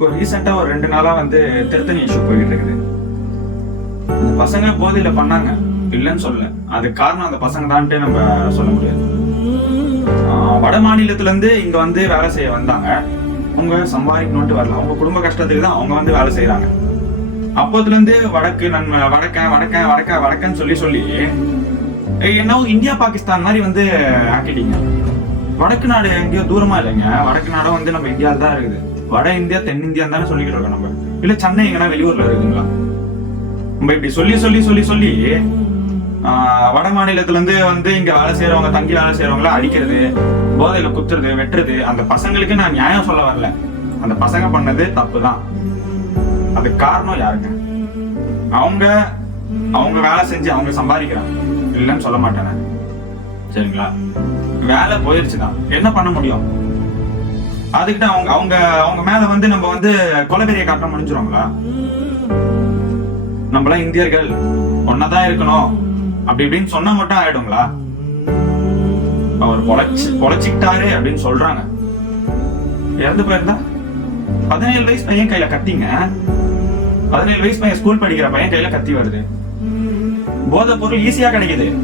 இப்போ ரீசெண்டா ஒரு ரெண்டு நாளா வந்து திருத்தணி இஷ்யூ போயிட்டு இருக்குது. அந்த பசங்க போதையில பண்ணாங்க. இல்லைன்னு சொல்ல அதுக்கு காரணம் அந்த பசங்க தான்ட்டு நம்ம சொல்ல முடியாது. வட மாநிலத்துல இருந்து இங்க வந்து வேலை செய்ய வந்தாங்க. அவங்க சம்பாதிக்கணும்ட்டு வரல. அவங்க குடும்ப கஷ்டத்துக்கு தான் அவங்க வந்து வேலை செய்யறாங்க அப்போதுல இருந்து வடக்கு நன்மை வடக்க வடக்க வடக்க வடக்கன்னு சொல்லி சொல்லி ஏய், என்னவோ இந்தியா பாகிஸ்தான் மாதிரி வந்து ஆக்கிட்டீங்க. வடக்கு நாடு எங்கேயோ தூரமா இல்லைங்க. வடக்கு நாடும் வந்து நம்ம இந்தியாவில் தான் இருக்குது. வட இந்தியா தென்னிந்தியா தானே சொல்லிக்கிட்டு இருக்கோம் நம்ம. இல்ல சென்னை எங்கன்னா வெளியூர்ல இருக்குங்களா? நம்ம இப்படி சொல்லி சொல்லி சொல்லி சொல்லி ஆஹ், வட மாநிலத்துல இருந்து வந்து இங்க வேலை செய்யறவங்க தங்கி வேலை செய்யறவங்கள அடிக்கிறது போதையில குத்துறது வெட்டுறது அந்த பசங்களுக்கு நான் நியாயம் சொல்ல வரல. அந்த பசங்க பண்ணது தப்பு தான் அதுக்கு காரணம் யாருங்க? அவங்க அவங்க வேலை செஞ்சு அவங்க சம்பாதிக்கிறாங்க. இல்லைன்னு சொல்ல மாட்டேன் சரிங்களா? வேலை போயிருச்சுதான். என்ன பண்ண முடியும்? அதுக்கிட்ட அவங்க அவங்க அவங்க மேல வந்து நம்ம வந்து கொலவெறியை காட்ட முடிஞ்சிருவாங்களா நம்மளாம் இந்தியர்கள் ஒன்னதான் இருக்கணும். அப்படி இப்படின்னு சொன்னா மட்டும் ஆயிடுங்களா? அவர் பொழைச்சு பொழைச்சிக்கிட்டாரு அப்படின்னு சொல்றாங்க. இறந்து போயிருந்தா? பதினேழு வயசு பையன் கையில கத்திங்க. பதினேழு வயசு பையன் ஸ்கூல் படிக்கிற பையன் கையில கத்தி வருது. போதை பொருள் ஈஸியா கிடைக்குது.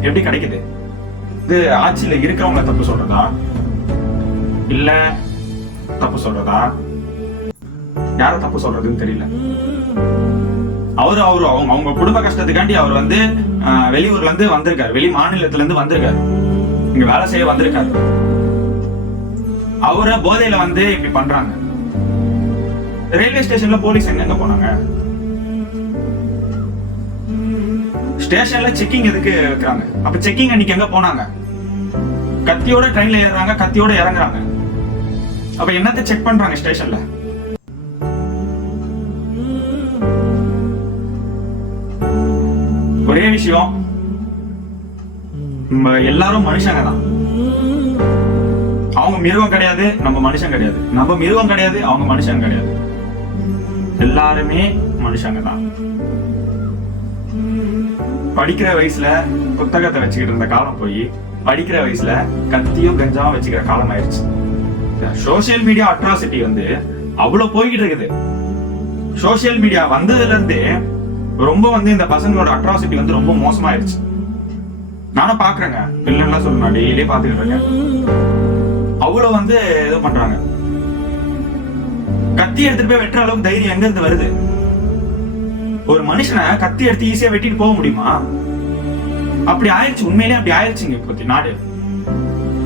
எப்படி கிடைக்குது? இது ஆட்சியில இருக்கிறவங்க தப்பு சொல்றதா? இல்ல தப்பு சொல்றதா? யார தப்பு சொல்றதுன்னு தெரியல. அவரு அவரு அவங்க அவங்க குடும்ப கஷ்டத்துக்காண்டி அவர் வந்து ஆஹ், வெளியூர்ல இருந்து வந்திருக்காரு. வெளி மாநிலத்துல இருந்து வந்திருக்காரு. இங்க வேலை செய்ய வந்திருக்காரு. அவரை போதையில வந்து இப்படி பண்றாங்க. ரயில்வே ஸ்டேஷன்ல போலீஸ் எங்க போனாங்க? ஸ்டேஷன்ல செக்கிங் எதுக்கு வைக்கிறாங்க அப்ப செக்கிங் அன்னைக்கு எங்க போனாங்க? கத்தியோட ட்ரெயின்ல ஏறுறாங்க கத்தியோட இறங்குறாங்க. அப்ப என்னத்த செக் பண்றாங்க ஸ்டேஷன்ல ஒரே விஷயம் நம்ம எல்லாரும் மனுஷங்க தான் அவங்க மிருகம் கிடையாது நம்ம மனுஷன் கிடையாது. நம்ம மிருகம் கிடையாது அவங்க மனுஷன் கிடையாது. எல்லாருமே மனுஷங்க தான் படிக்கிற வயசுல புத்தகத்தை வச்சுக்கிட்டு இருந்த காலம் போய் படிக்கிற வயசுல கத்தியும் கஞ்சாவும் வச்சுக்கிற காலம் ஆயிடுச்சு சோசியல் மீடியா அட்ராசிட்டி வந்து அவ்வளவு போய்கிட்டு இருக்குது. சோசியல் மீடியா வந்ததுல இருந்தே ரொம்ப வந்து இந்த பசங்களோட அட்ராசிட்டி வந்து ரொம்ப மோசமாயிருச்சு. நானும் பாக்குறேங்க. இல்லைன்னா சொல்லணும் டெய்லியே பாத்துக்கிட்டு இருக்கேன். அவ்வளவு வந்து இது பண்றாங்க. கத்தி எடுத்துட்டு போய் வெட்டுற அளவுக்கு தைரியம் எங்க இருந்து வருது? ஒரு மனுஷனை கத்தி எடுத்து ஈஸியா வெட்டிட்டு போக முடியுமா? அப்படி ஆயிடுச்சு உண்மையிலே அப்படி ஆயிடுச்சுங்க இப்போத்தி நாடு.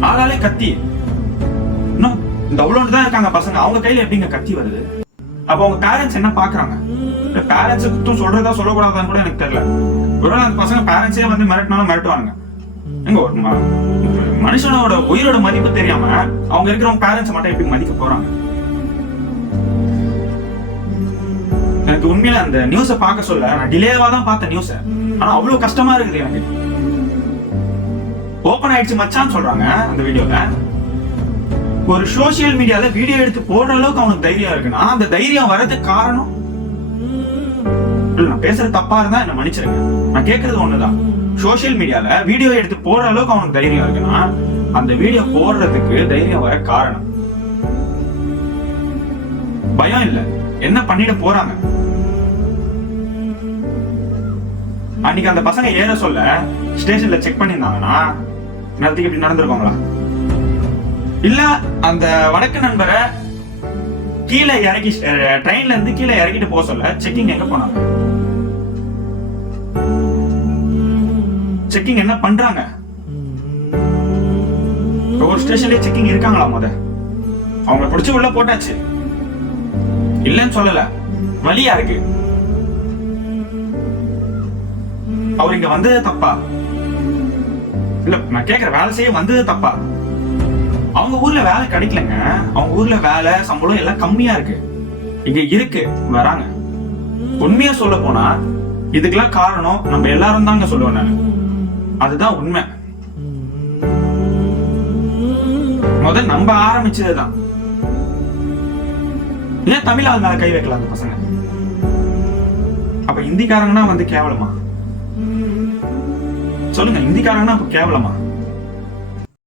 ஆளாலே கத்தி. இன்னும் இந்த தான் இருக்காங்க பசங்க. அவங்க கையில எப்படிங்க கத்தி வருது? அப்ப அவங்க பேரண்ட்ஸ் என்ன பாக்குறாங்க பேரண்ட்ஸ் குத்தம் சொல்றதா சொல்லக்கூடாதான்னு கூட எனக்கு தெரியல. ஒருவேளை அந்த பசங்க பேரண்ட்ஸே வந்து மிரட்டினாலும் மிரட்டுவாங்க எங்க ஒரு மனுஷனோட உயிரோட மதிப்பு தெரியாம அவங்க இருக்கிறவங்க பேரண்ட்ஸ் மட்டும் எப்படி மதிக்க போறாங்க? எனக்கு உண்மையில அந்த நியூஸ பார்க்க சொல்ல நான் டிலேவா தான் பார்த்தேன் நியூஸ ஆனா அவ்வளவு கஷ்டமா இருக்குது எனக்கு. ஓபன் ஆயிடுச்சு மச்சான்னு சொல்றாங்க அந்த வீடியோல ஒரு சோசியல் மீடியால வீடியோ எடுத்து போடுற அளவுக்கு அவனுக்கு தைரியம் இருக்குன்னா அந்த தைரியம் வர்றதுக்கு காரணம்? இல்ல, நான் பேசுற தப்பா இருந்தா என்ன மன்னிச்சிருங்க. நான் கேக்குறது ஒண்ணுதான். சோசியல் மீடியால வீடியோ எடுத்து போடுற அளவுக்கு அவனுக்கு தைரியம் இருக்குன்னா அந்த வீடியோ போடுறதுக்கு தைரியம் வர காரணம். பயம் இல்ல. என்ன பண்ணிட போறாங்க? அன்னைக்கு அந்த பசங்க ஏற சொல்ல ஸ்டேஷன்ல செக் பண்ணியிருந்தாங்கன்னா நேரத்துக்கு இப்படி நடந்திருக்காங்களா? இல்ல அந்த வடக்கு நண்பரை கீழே இறக்கி ட்ரெயின்ல இருந்து கீழே இறக்கிட்டு போக சொல்ல. செக்கிங் எங்க போனாங்க செக்கிங் என்ன பண்றாங்க? ஒவ்வொரு ஸ்டேஷன்லயே செக்கிங் இருக்காங்களா முத? அவங்க பிடிச்சி உள்ள போட்டாச்சு. இல்லைன்னு சொல்லல. வழியா இருக்கு. அவர் இங்க வந்தது தப்பா? இல்ல நான் கேக்குற வேலை செய்ய வந்தது தப்பா? அவங்க ஊர்ல வேலை கிடைக்கலங்க. அவங்க ஊர்ல வேலை சம்பளம் எல்லாம் கம்மியா இருக்கு. இங்க இருக்கு வராங்க. உண்மையா சொல்ல போனா இதுக்கெல்லாம் காரணம் நம்ம எல்லாரும் தாங்க சொல்லுவேன் நான். அதுதான் உண்மை. முத நம்ம ஆரம்பிச்சதுதான். ஏன் தமிழ் ஆள் மேல கை வைக்கலாம் அந்த பசங்க? அப்ப இந்திக்காரங்கன்னா வந்து கேவலமா? சொல்லுங்க இந்திக்காரங்கன்னா அப்ப கேவலமா?